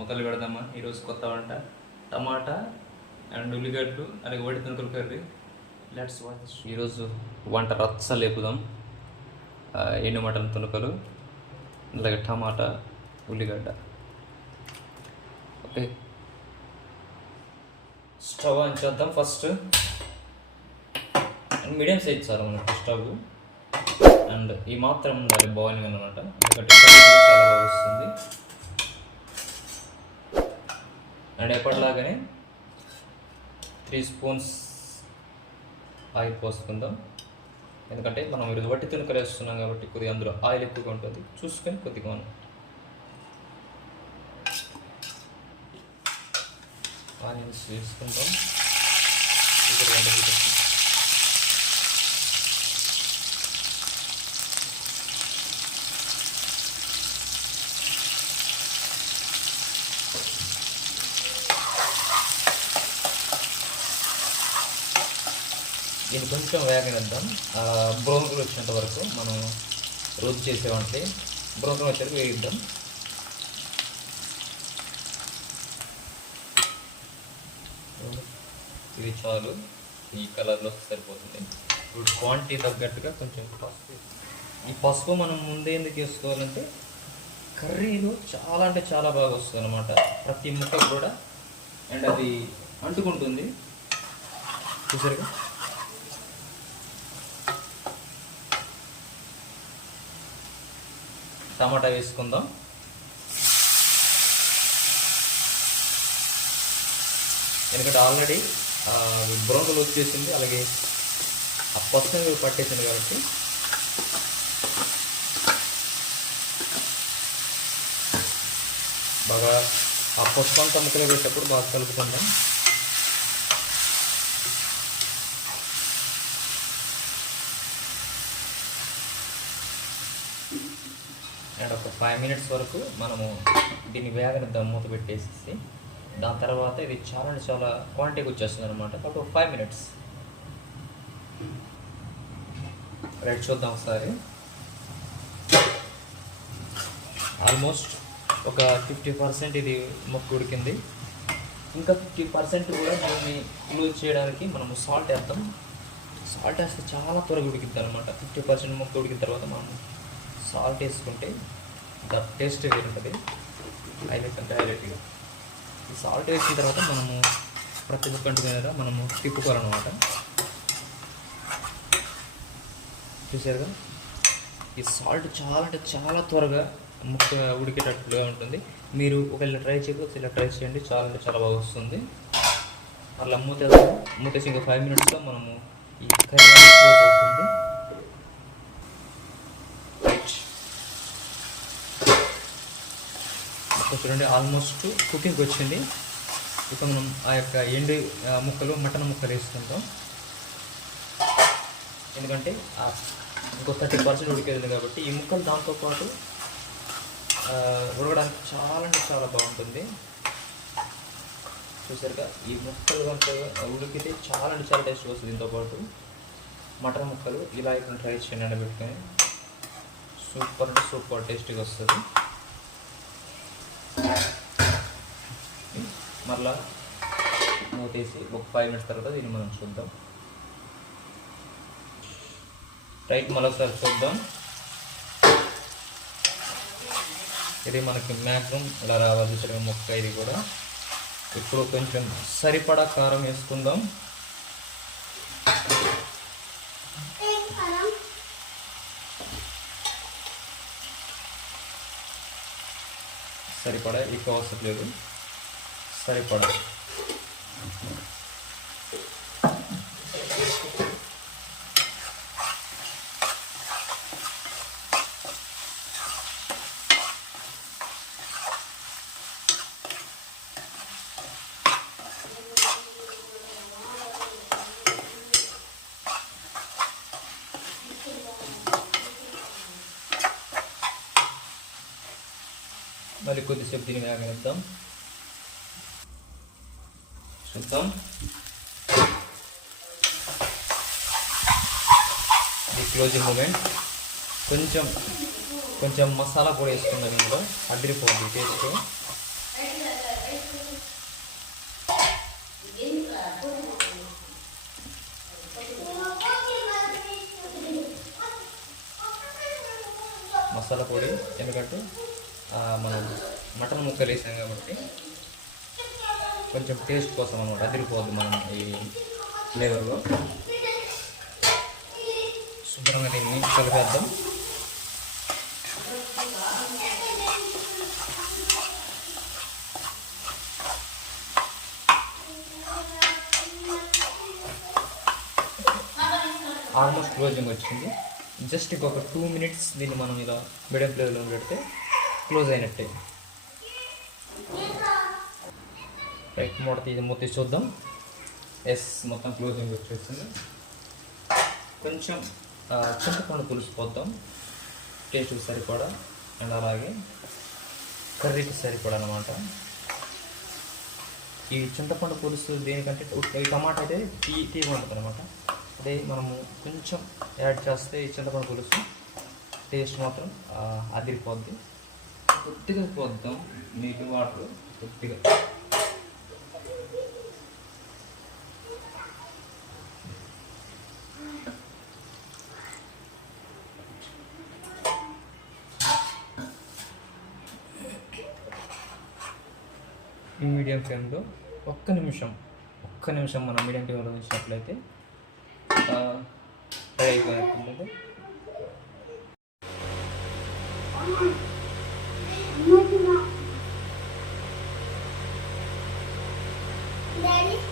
మొదలు పెడదామా ఈరోజు కొత్త వంట. టమాటా అండ్ ఉల్లిగడ్డలు అలాగే వడి తునుకల కర్రీ. Let's watch. ఈరోజు వంట రచ్చ లేపుదాం. ఎండు మటన్ తునుకలు అలాగే టమాటా ఉల్లిగడ్డ. ఓకే, స్టవ్ ఆన్ చేద్దాం. ఫస్ట్ మీడియం సైజ్ సార్ మనకు స్టవ్. అండ్ ఈ మాత్రం ఉండాలి బాయిలింగ్ అనమాట, ఎందుకంటే చాలా బాగా వస్తుంది. అండ్ ఎప్పటిలాగానే 3 స్పూన్స్ ఆయిల్ పోసుకుందాం, ఎందుకంటే మనం ఈరోజు వట్టి తునుకలు వేస్తున్నాం కాబట్టి కొద్దిగా అందులో ఆయిల్ ఎక్కువగా ఉంటుంది, చూసుకొని కొద్దిగా మనం ఆనియన్స్ వేసుకుందాం. దీన్ని కొంచెం వేగనిద్దాం. బ్రౌన్ కలర్ వచ్చేంత వరకు మనం రోజు చేసే వంటని బ్రౌన్ కలర్ వచ్చేందుకు వేగిద్దాం. ఇది చాలు, ఈ కలర్లో సరిపోతుంది. ఇప్పుడు క్వాంటిటీ తగ్గట్టుగా కొంచెం పసుపు. ఈ పసుపు మనం ముందే ఎందుకు వేసుకోవాలంటే కర్రీలో చాలా అంటే చాలా బాగా వస్తుంది అనమాట, ప్రతి ముక్క కూడా. అండ్ అది అంటుకుంటుంది, చూసారుగా. టమాటా వేసుకుందాం. ఎందుకంటే ఆల్రెడీ బ్రౌన్ కలర్ వచ్చేసింది, అలాగే ఆ పసుపు పట్టేసింది కాబట్టి బాగా ఆ పసుపు అంతా ముక్కలు పెట్టేటప్పుడు బాగా కలుపుకుందాం. అండ్ ఒక 5 minutes వరకు మనము దీన్ని వేగనిద్దాం మూత పెట్టేసి. దాని తర్వాత ఇది చాలా అంటే చాలా క్వాంటిటీకి వచ్చేస్తుంది అనమాట, కాబట్టి ఒక 5 minutes రైట్. చూద్దాం ఒకసారి. ఆల్మోస్ట్ ఒక 50% ఇది మొక్క ఉడికింది. ఇంకా 50% కూడా దీన్ని లూజ్ చేయడానికి మనము సాల్ట్ వేద్దాం. సాల్ట్ వేస్తే చాలా త్వరగా ఉడికిద్ది అనమాట. 50% మొక్క ఉడికిన తర్వాత మనము సాల్ట్ వేసుకుంటే ద టేస్ట్ వేరు ఉంటుంది, హైలైట్ అంటే హైలైట్గా. ఈ సాల్ట్ వేసిన తర్వాత మనము ప్రతి ముక్కంటి మీద మనము తిప్పుకోవాలన్నమాట. చూసారుగా, ఈ సాల్ట్ చాలా అంటే చాలా త్వరగా ముక్క ఉడికేటట్టుగా ఉంటుంది. మీరు ఒకవేళ ట్రై చేయకపోతే ఇలా ట్రై చేయండి, చాలా అంటే చాలా బాగా వస్తుంది. అలా మూతేసి ఇంకా 5 minutesలో మనము ఈ కర్రీ క్లోజ్ అవుతుంది. చూడండి, ఆల్మోస్ట్ కుకింగ్కి వచ్చింది. ఇప్పుడు మనం ఆ యొక్క ఎండు ముక్కలు మటన్ ముక్కలు వేసుకుంటాం, ఎందుకంటే ఇంకో 30% ఉడికేది కాబట్టి ఈ ముక్కలు దాంతోపాటు ఉడకడానికి చాలా అంటే చాలా బాగుంటుంది. చూసారుగా, ఈ ముక్కలు కనుక ఉడికితే చాలా అంటే చాలా టేస్ట్ వస్తుంది. దీంతోపాటు మటన్ ముక్కలు ఇలా ఇక్కడ ట్రై చేయండి, ఎండబెట్టుకొని సూపర్ అంటే సూపర్ టేస్టీగా వస్తుంది. మరలా మూతేసి ఒక 5 minutes తర్వాత దీన్ని మనం చూద్దాం. రైట్, మరోసారి చూద్దాం. ఇది మనకి మ్యాక్సిమం ఇలా రావాలి సరిగ్గా ముక్క. ఇది కూడా ఇప్పుడు కొంచెం సరిపడా కారం వేసుకుందాం. సరిపడా, ఎక్కువ అవసరం లేదు, సరిపడా. మరి కొద్దిసేపు దీన్ని వేగనిద్దాం. చూద్దాం, ది క్లోజింగ్ మూమెంట్. కొంచెం కొంచెం మసాలా పొడి వేసుకుందాం ఇందులో, అదిరిపోద్ది టేస్ట్. మసాలా పొడి ఎందుకంటే మనం మటన్ ముక్కలు వేసాం కాబట్టి కొంచెం టేస్ట్ కోసం అనమాట, అదిరిపోద్ది మనం ఈ ఫ్లేవర్లో. శుభ్రంగా దీన్ని కలిపేద్దాం. ఆల్మోస్ట్ క్లోజింగ్ వచ్చింది. జస్ట్ ఇంకొక 2 minutes దీన్ని మనం ఇలా మీడియం ఫ్లేమ్లో పెడితే క్లోజ్ అయినట్టే. రైట్, మూత చూద్దాం. ఎస్, మొత్తం క్లోజింగ్ వచ్చేస్తుంది. కొంచెం చింతపండు పులుసు పోద్దాం టేస్ట్కి సరిపడా, అండ్ అలాగే కర్రీకి సరిపడా అనమాట. ఈ చింతపండు పులుసు దేనికంటే ఈ టమాటా అయితే తీగా ఉంటుంది అనమాట. అదే మనము కొంచెం యాడ్ చేస్తే ఈ చింతపండు పులుసు టేస్ట్ మాత్రం అదిరిపోద్ది. కొద్దిగా పోద్దాం నీళ్ళు, వాటర్ కొద్దిగా. మీడియం ఫ్లేమ్లో ఒక్క నిమిషం మనం మీడియం ఫ్లేమ్లో ఉంచినట్లయితే ఫ్రై అయిపోయినట్టు. Daddy.